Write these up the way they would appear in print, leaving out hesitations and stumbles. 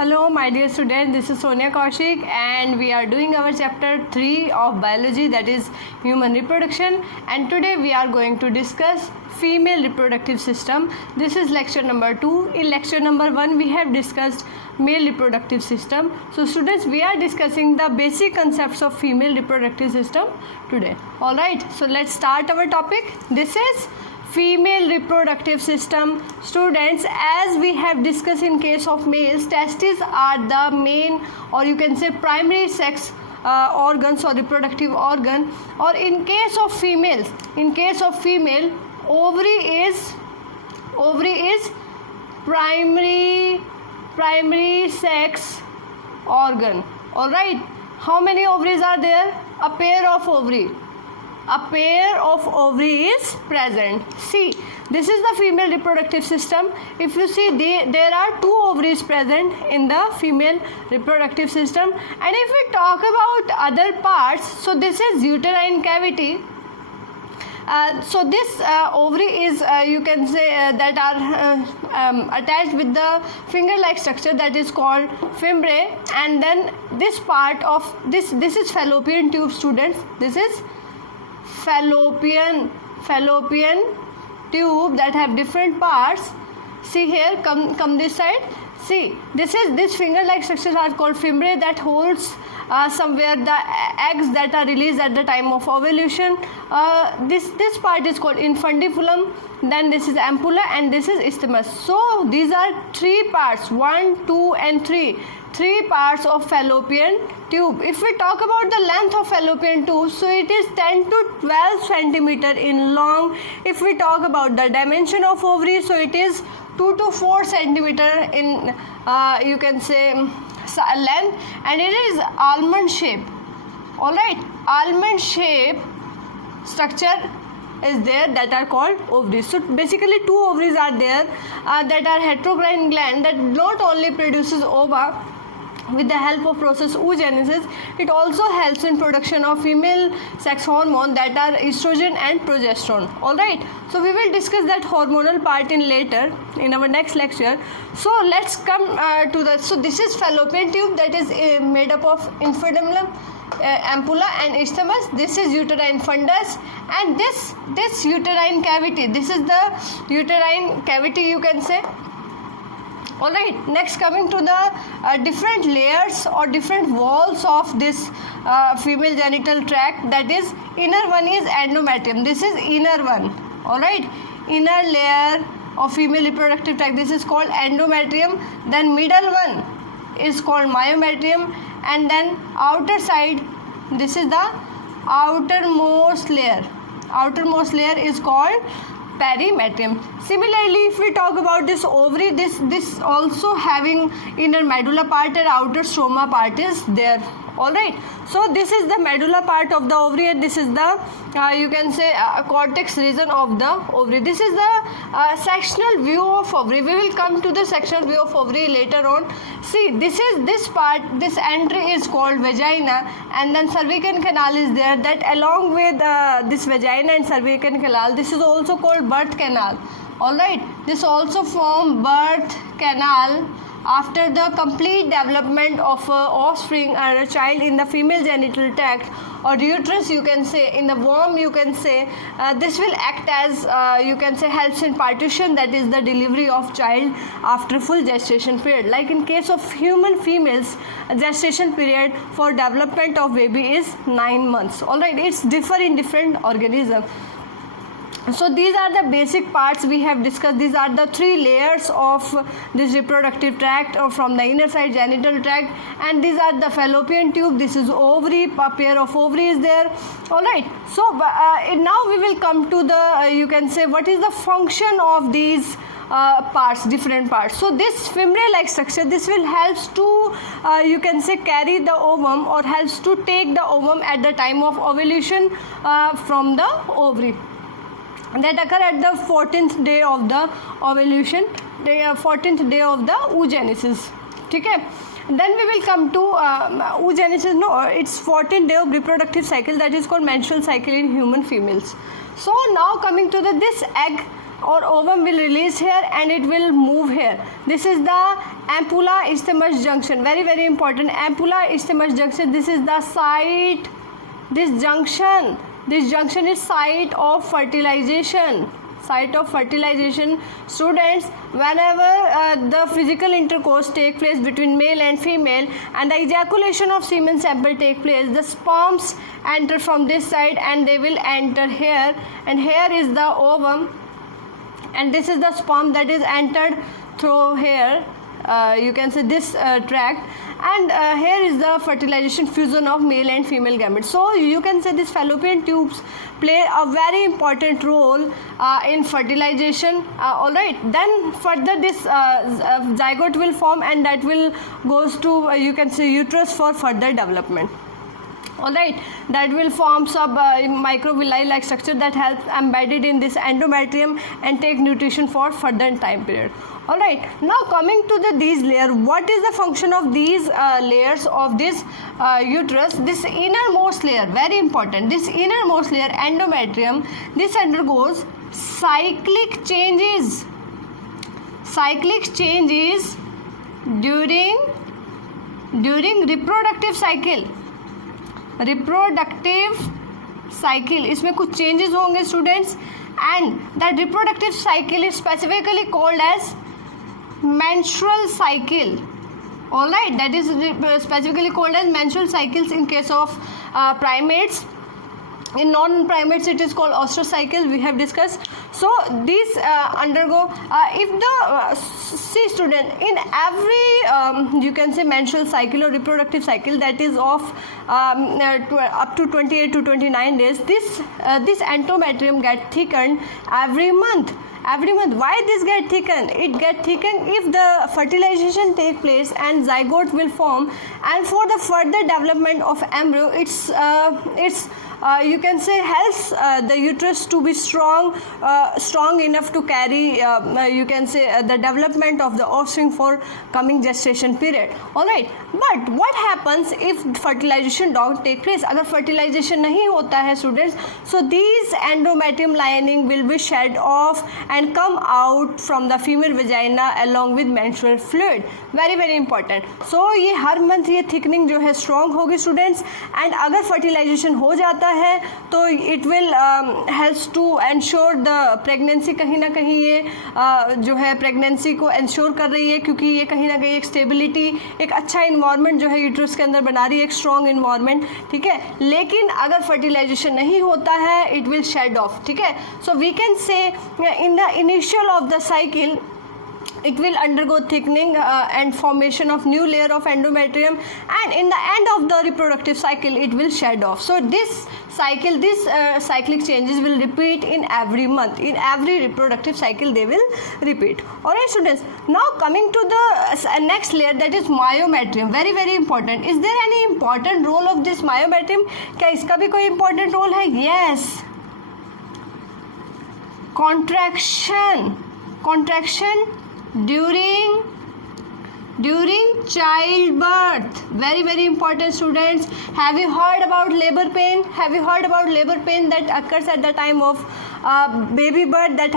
Hello my dear students, this is Sonia Kaushik and we are doing our chapter 3 of biology, that is human reproduction, and today we are going to discuss female reproductive system. This is lecture number 2. In lecture number 1 we have discussed male reproductive system. So students, we are discussing the basic concepts of female reproductive system today. Alright, so let's start our topic. This is female reproductive system. Students, as we have discussed in case of males, testes are the main, or you can say primary sex organs or reproductive organ, or in case of females, ovary is primary sex organ. All right, how many ovaries are there? A pair of ovary is present. See, this is the female reproductive system. If you see, there are 2 ovaries present in the female reproductive system. And if we talk about other parts, so this is uterine cavity. So this ovary is you can say that are attached with the finger-like structure that is called fimbriae, and then this part of this is fallopian tube. Students, this is fallopian tube that have different parts. See here, come this side. See, this finger-like structures are called fimbriae that holds somewhere the eggs that are released at the time of ovulation. This part is called infundiculum, then this is ampulla, and this is isthmus. So these are 3 parts, 1, 2 and 3 parts of fallopian tube. If we talk about the length of fallopian tube, so it is 10 to 12 centimeter in long. If we talk about the dimension of ovary, so it is 2 to 4 centimeter in you can say length, and it is almond shape. All right, almond shape structure is there that are called ovaries. So basically 2 ovaries are there that are heterocrine gland that not only produces ova with the help of process oogenesis, it also helps in production of female sex hormone that are estrogen and progesterone. All right, so we will discuss that hormonal part in later in our next lecture. So let's come to the, so this is fallopian tube that is made up of infundibulum, ampulla and isthmus. This is uterine fundus, and this uterine cavity, this is the uterine cavity, you can say. All right, next coming to the different layers or different walls of this female genital tract, that is inner one is endometrium. This is inner one. All right, inner layer of female reproductive tract, this is called endometrium. Then middle one is called myometrium, and then outer side, this is the outermost layer. Outermost layer is called perimetrium. Similarly, if we talk about this ovary, this also having inner medulla part and outer stroma part is there. All right, so this is the medulla part of the ovary, and this is the you can say cortex region of the ovary. This is the sectional view of ovary. We will come to the sectional view of ovary later on. See, this part, this entry is called vagina, and then cervical canal is there, that along with this vagina and cervical canal, this is also called birth canal. All right, this also form birth canal after the complete development of offspring or a child in the female genital tract or uterus, you can say, in the womb, you can say. This will act as you can say helps in partition, that is the delivery of child after full gestation period. Like in case of human females, gestation period for development of baby is 9 months. All right, it's differ in different organisms. So these are the basic parts we have discussed. These are the 3 layers of this reproductive tract, or from the inner side genital tract, and these are the fallopian tube. This is ovary, a pair of ovaries there. All right, so now we will come to the you can say what is the function of these parts, different parts. So this fimbriae-like structure, this will helps to you can say carry the ovum, or helps to take the ovum at the time of ovulation from the ovary, that occur at the 14th day of the ovulation, the 14th day of the oogenesis. Okay, then we will come to oogenesis. No, it's 14th day of reproductive cycle, that is called menstrual cycle in human females. So now coming to this egg or ovum will release here and it will move here. This is the ampulla isthmus junction, very very important. Ampulla isthmus junction, this is the site, this junction is site of fertilization. Site of fertilization. Students, whenever the physical intercourse take place between male and female and the ejaculation of semen sample take place, the sperms enter from this side and they will enter here, and here is the ovum and this is the sperm that is entered through here, you can say this tract, and here is the fertilization, fusion of male and female gametes. So you can say these fallopian tubes play a very important role in fertilization. All right, then further this zygote will form and that will goes to you can say uterus for further development. All right, that will form some microvilli like structure that helps embedded in this endometrium and take nutrition for further time period. All right, now coming to these layers, what is the function of these layers of this uterus? This innermost layer, very important, this innermost layer, endometrium, this undergoes cyclic changes during reproductive cycle. इसमें कुछ changes होंगे students, and that reproductive cycle is specifically called as menstrual cycle. All right, that is specifically called as menstrual cycles in case of primates. In non-primates it is called oestrocycle, we have discussed. So these undergo if the see student, in every you can say menstrual cycle or reproductive cycle that is of up to 28 to 29 days, this endometrium get thickened every month. Why this get thickened? It get thickened if the fertilization take place and zygote will form, and for the further development of embryo, it's you can say helps the uterus to be strong enough to carry you can say the development of the offspring for coming gestation period. All right, but what happens if fertilization don't take place? अगर fertilization नहीं होता है students, so these endometrium lining will be shed off and come out from the female vagina along with menstrual fluid. Very very important. So ये हर month ये thickening जो है strong होगी students, and अगर fertilization हो जाता है तो it will helps to ensure the pregnancy. कहीं ना कहीं ये जो है pregnancy को ensure कर रही है, क्योंकि ये कहीं ना कहीं एक stability, एक अच्छा environment जो है यूट्रस के अंदर बना रही है, एक strong environment, ठीक है. लेकिन अगर fertilization नहीं होता है it will shed off, ठीक है. So we can say in the initial of the cycle it will undergo thickening and formation of new layer of endometrium, and in the end of the reproductive cycle it will shed off. So this cyclic changes will repeat in every month, in every reproductive cycle they will repeat. Alright students, now coming to the next layer, that is myometrium. Very very important. Is there any important role of this myometrium? क्या इसका भी कोई important role है? Yes, contraction during childbirth. Very very important students. Have you heard about labor pain? That occurs at the time of baby birth, that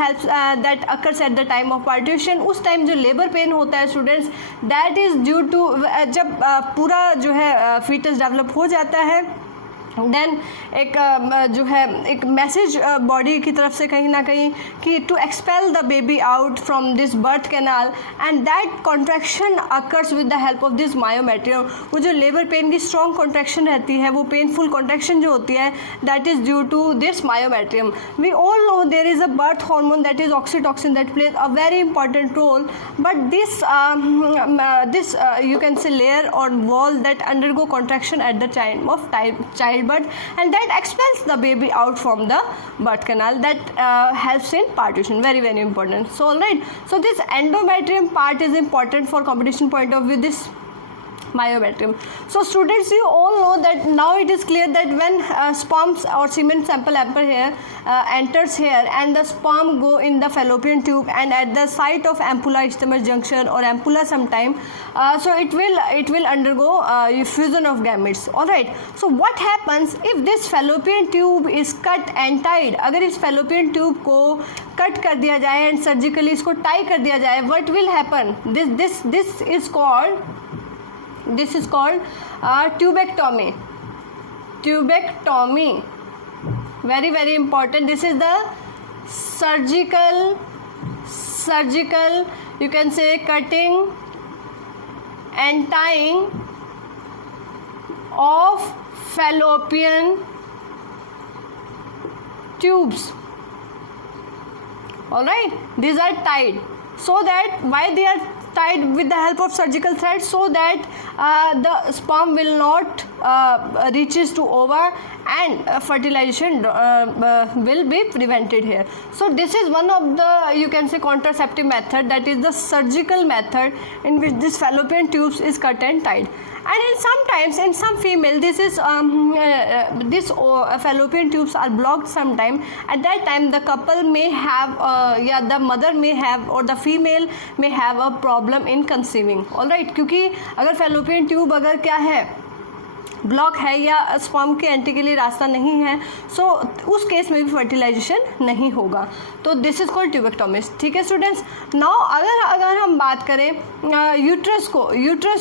occurs at the time of partition. उस time जो labour pain होता है students, that is due to जब पूरा जो है foetus develop हो जाता है, देन एक जो है एक मैसेज बॉडी की तरफ से कहीं ना कहीं कि to expel the baby out from this birth canal, and that contraction occurs with the help of this myometrium. वो जो लेबर पेन की स्ट्रॉन्ग कॉन्ट्रैक्शन रहती है, वो पेनफुल कॉन्ट्रैक्शन जो होती है, that is due to this myometrium. We all know there is a birth hormone that is oxytocin that plays a very important role, but this you can say layer or wall that undergo contraction at the time of childbirth, and that expels the baby out from the birth canal, that helps in partition. Very very important. So all right, so this endometrium part is important for competition point of view. This Myometrium. So students, you all know that now it is clear that when sperm or semen sample enters here and the sperm go in the fallopian tube and at the site of ampulla isthmus junction or ampulla sometime, so it will undergo fusion of gametes. All right. So what happens if this fallopian tube is cut and tied? अगर इस fallopian tube को cut कर दिया जाए and surgically इसको tie कर दिया जाए, what will happen? This is called tubectomy. Tubectomy, very very important. This is the surgical, you can say, cutting and tying of fallopian tubes. All right, these are tied. So that why they are tied with the help of surgical thread? So that the sperm will not reaches to ova and fertilization will be prevented here. So this is one of the, you can say, contraceptive method, that is the surgical method in which this fallopian tubes is cut and tied. And in some female, this is fallopian tubes are blocked sometime. At that time the couple may have the mother may have or the female may have a problem in conceiving. All right, क्योंकि अगर fallopian tube अगर क्या है, block है या sperm के entry के लिए रास्ता नहीं है, सो उस केस में भी फर्टिलाइजेशन नहीं होगा. तो दिस इज कॉल्ड ट्यूबेक्टोमी. ठीक है स्टूडेंट्स. नाउ अगर हम बात करें यूट्रस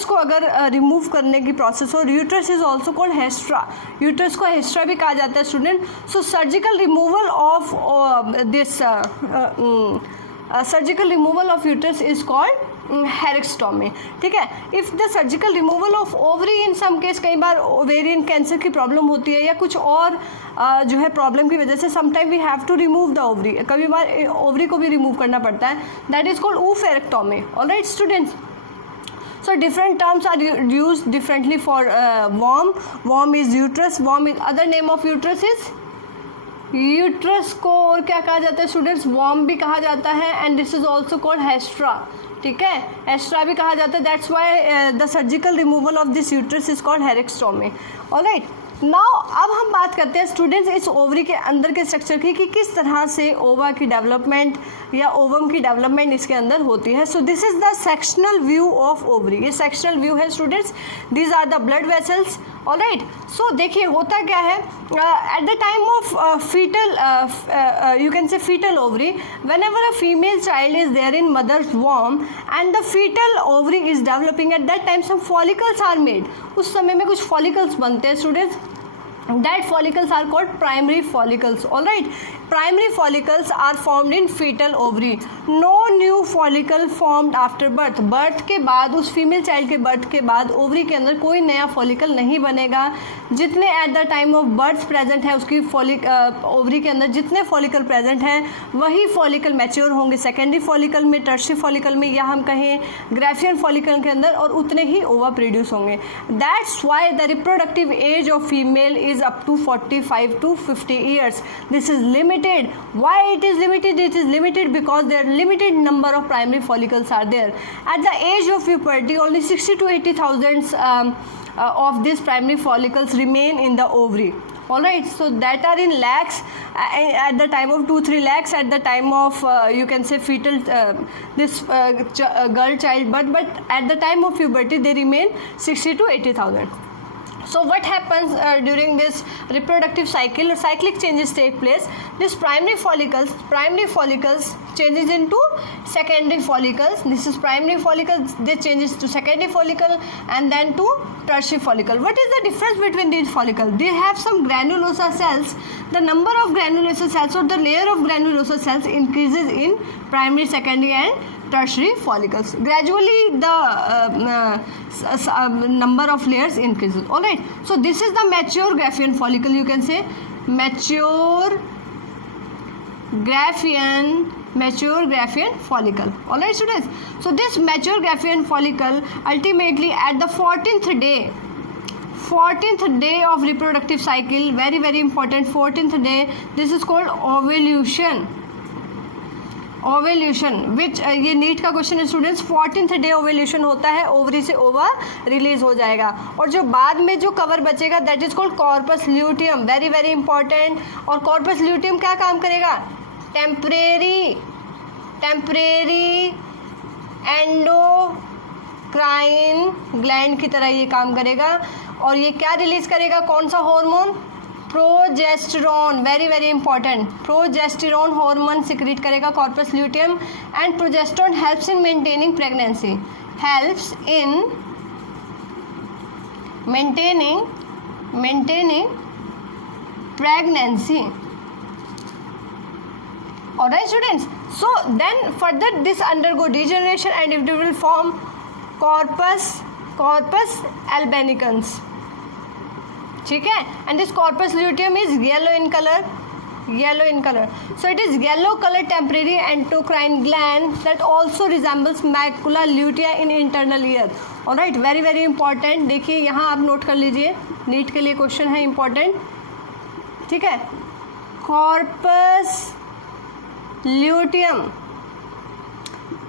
को अगर रिमूव करने की प्रोसेस, और uterus is also called hystera. Uterus को हेस्ट्रा भी कहा जाता है student. So surgical removal of this surgical removal of uterus is called hysterectomy. ठीक है. If the surgical removal of ovary, in some case कई बार ओवेरियन कैंसर की प्रॉब्लम होती है या कुछ और जो है प्रॉब्लम की वजह से sometime we have to remove the ovary, कभी बार ओवरी को भी रिमूव करना पड़ता है. That is called oophorectomy. Alright students. So different terms are used differently for worm. Worm is uterus. Worm is other name of uterus is uterus को और क्या कहा जाता है स्टूडेंट्स? वर्म भी कहा जाता है. And this is also called hystera. ठीक है, हेस्ट्रा भी कहा जाता है. That's why the surgical removal of this uterus is called hysterectomy. Alright. Now अब हम बात करते हैं स्टूडेंट्स इस ओवरी के अंदर के स्ट्रक्चर की, कि किस तरह से ओवा की डेवलपमेंट या ओवम की डेवलपमेंट इसके अंदर होती है. So this is the sectional view of ovary. ये सेक्शनल व्यू है students. These are the blood vessels. Alright. So देखिए होता क्या है, at the time of foetal, you can say fetal ovary, whenever a female child is there in mother's womb and the fetal ovary is developing, at that time some follicles are made. उस समय में कुछ follicles बनते हैं students. That follicles are called primary follicles. All right. Primary follicles are formed in fetal ovary. No new follicle formed after birth. Birth के बाद, उस female child के बर्थ के बाद ओवरी के अंदर कोई नया फॉलिकल नहीं बनेगा. जितने eight the time of birth present है उसकी ओवरी के अंदर जितने फॉलिकल प्रेजेंट हैं वही फॉलिकल मैच्योर होंगे सेकेंडरी फॉलिकल में, टर्शियरी फॉलिकल में, या हम कहें ग्राफियन फॉलिकल के अंदर, और उतने ही ओवा प्रोड्यूस होंगे. That's why the reproductive age of female is up to 45 to 50 years. This is limited. Why it is limited? It is limited because there are limited number of primary follicles are there. At the age of puberty, only 60 to 80,000 of these primary follicles remain in the ovary. Alright, so that are in lakhs at the time of 2-3 lakhs at the time of you can say fetal girl child birth, but at the time of puberty they remain 60 to 80,000. So what happens during this reproductive cycle? Cyclic changes take place. This primary follicles changes into secondary follicles. This is primary follicles, they changes to secondary follicle and then to tertiary follicle. What is the difference between these follicles? They have some granulosa cells. The number of granulosa cells or the layer of granulosa cells increases in primary, secondary and tertiary follicles. Gradually the number of layers increases. Alright, so this is the mature Graafian follicle. You can say mature Graafian follicle. Alright students, so this mature Graafian follicle ultimately at the 14th day of reproductive cycle, very very important, 14th day, this is called ovulation. ओवेल्यूशन विच ये NEET का question है students, 14th day ओवेल्यूशन होता है, ovary से over release हो जाएगा, और जो बाद में जो कवर बचेगा that is called corpus luteum, very very important. और कॉर्पस ल्यूटियम क्या काम करेगा, टेम्परेरी एंडोक्राइन ग्लैंड की तरह ये काम करेगा, और ये क्या रिलीज करेगा, कौन सा hormone, progesterone, very very important, progesterone hormone secrete करेगा corpus luteum. And progesterone helps in maintaining pregnancy, helps in maintaining pregnancy. Alright students, so then further this undergo degeneration and it will form corpus albanicans, ठीक है, and this corpus luteum is yellow in color, so it is yellow color temporary endocrine gland that also resembles macula lutea in internal ear. Alright, very very important, देखिए यहाँ आप note कर लीजिए, NEET के लिए question है important, ठीक है, कॉर्पस ल्यूटियम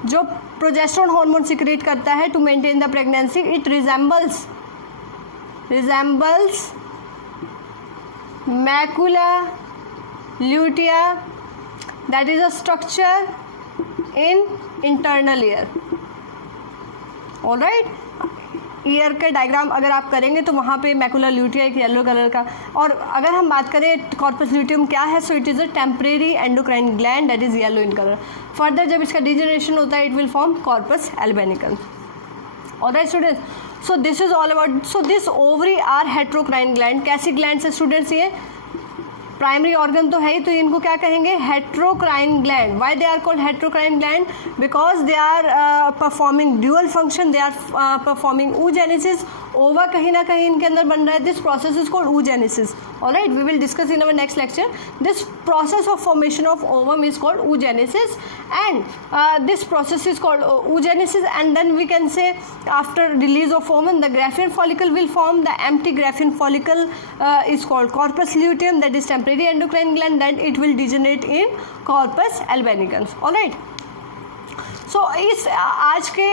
जो प्रोजेस्टेरॉन हार्मोन सिक्रीट करता है to maintain the pregnancy, it resembles macula lutea that is a structure in internal ear. Alright, ear के डायग्राम अगर आप करेंगे तो वहाँ पे मैकुला ल्यूटिया एक येलो कलर का, और अगर हम बात करें कॉर्पस ल्यूटियम क्या है, so it is a temporary endocrine gland that is yellow in colour. Further जब इसका डिजेनरेशन होता है it will form corpus albicans. Alright students, so this is all about, so this ovary are heterocrine gland, कैसी gland है students, ये primary organ तो है ही, तो इनको क्या कहेंगे, heterocrine gland. Why they are called heterocrine gland, because they are performing dual function, they are performing oogenesis, ओवा कहीं ना कहीं इनके अंदर बन रहा है, this process is called oogenesis। Alright, we will discuss in our next lecture, this process of formation of ovum is called oogenesis, and this process is called oogenesis, and then we can say after release of ovum the Graafian follicle will form, the empty Graafian follicle is called corpus luteum, that is temporary endocrine gland, then it will degenerate in corpus albanicans. All right, सो इस आज के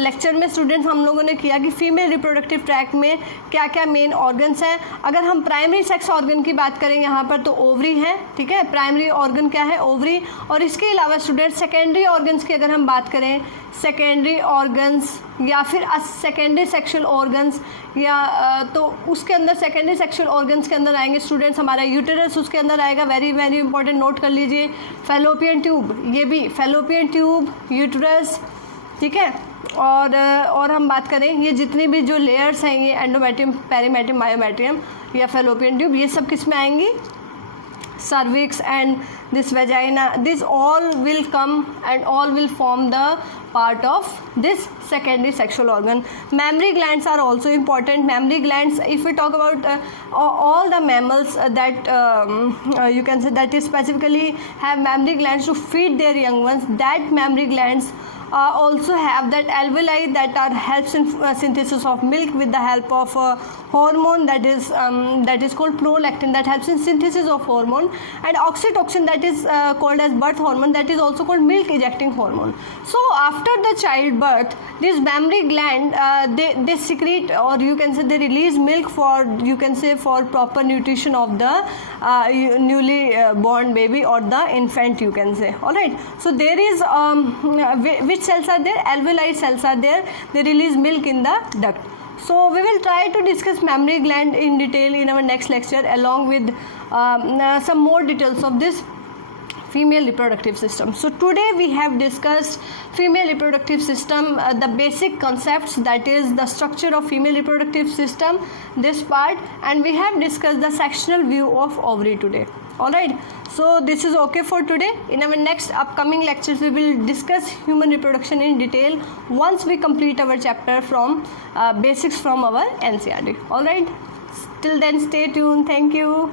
lecture में students हम लोगों ने किया कि female reproductive tract में क्या क्या मेन ऑर्गन्स हैं। अगर हम प्राइमरी सेक्स ऑर्गन की बात करें यहाँ पर तो ओवरी है, ठीक है, प्राइमरी ऑर्गन क्या है, ओवरी। और इसके अलावा स्टूडेंट्स सेकेंडरी ऑर्गन्स की अगर हम बात करें, सेकेंडरी ऑर्गन्स या फिर सेकेंडरी सेक्शुअल ऑर्गन्स, या तो उसके अंदर सेकेंडरी सेक्शुअल ऑर्गन्स के अंदर आएंगे स्टूडेंट्स हमारा यूटेरस, उसके अंदर आएगा, वेरी वेरी इंपॉर्टेंट, नोट कर लीजिए, फैलोपियन ट्यूब, ये भी फैलोपियन ट्यूब, यूटेरस, ठीक है। और हम बात करें ये जितनी भी जो लेयर्स हैं, ये एंडोमेट्रियम, पेरीमेट्रियम, मायोमेट्रियम या फैलोपियन ट्यूब, ये सब किस में आएंगी, cervix and this vagina, this all will come and all will form the part of this secondary sexual organ. Mammary glands are also important. Mammary glands, if we talk about all the mammals that you can say that is specifically have mammary glands to feed their young ones, that mammary glands also have that alveoli that are helps in synthesis of milk with the help of hormone that is called prolactin, that helps in synthesis of hormone, and oxytocin that is called as birth hormone, that is also called milk ejecting hormone. So after the childbirth, this mammary gland they secrete, or you can say they release milk for, you can say, for proper nutrition of the newly born baby or the infant, you can say. All right, so there is which cells are there, alveoli cells are there, they release milk in the duct. So we will try to discuss mammary gland in detail in our next lecture, along with some more details of this female reproductive system. So today we have discussed female reproductive system, the basic concepts, that is the structure of female reproductive system, this part, and we have discussed the sectional view of ovary today. Alright, so this is okay for today. In our next upcoming lectures we will discuss human reproduction in detail once we complete our chapter from basics from our NCERT. Alright, till then stay tuned. Thank you.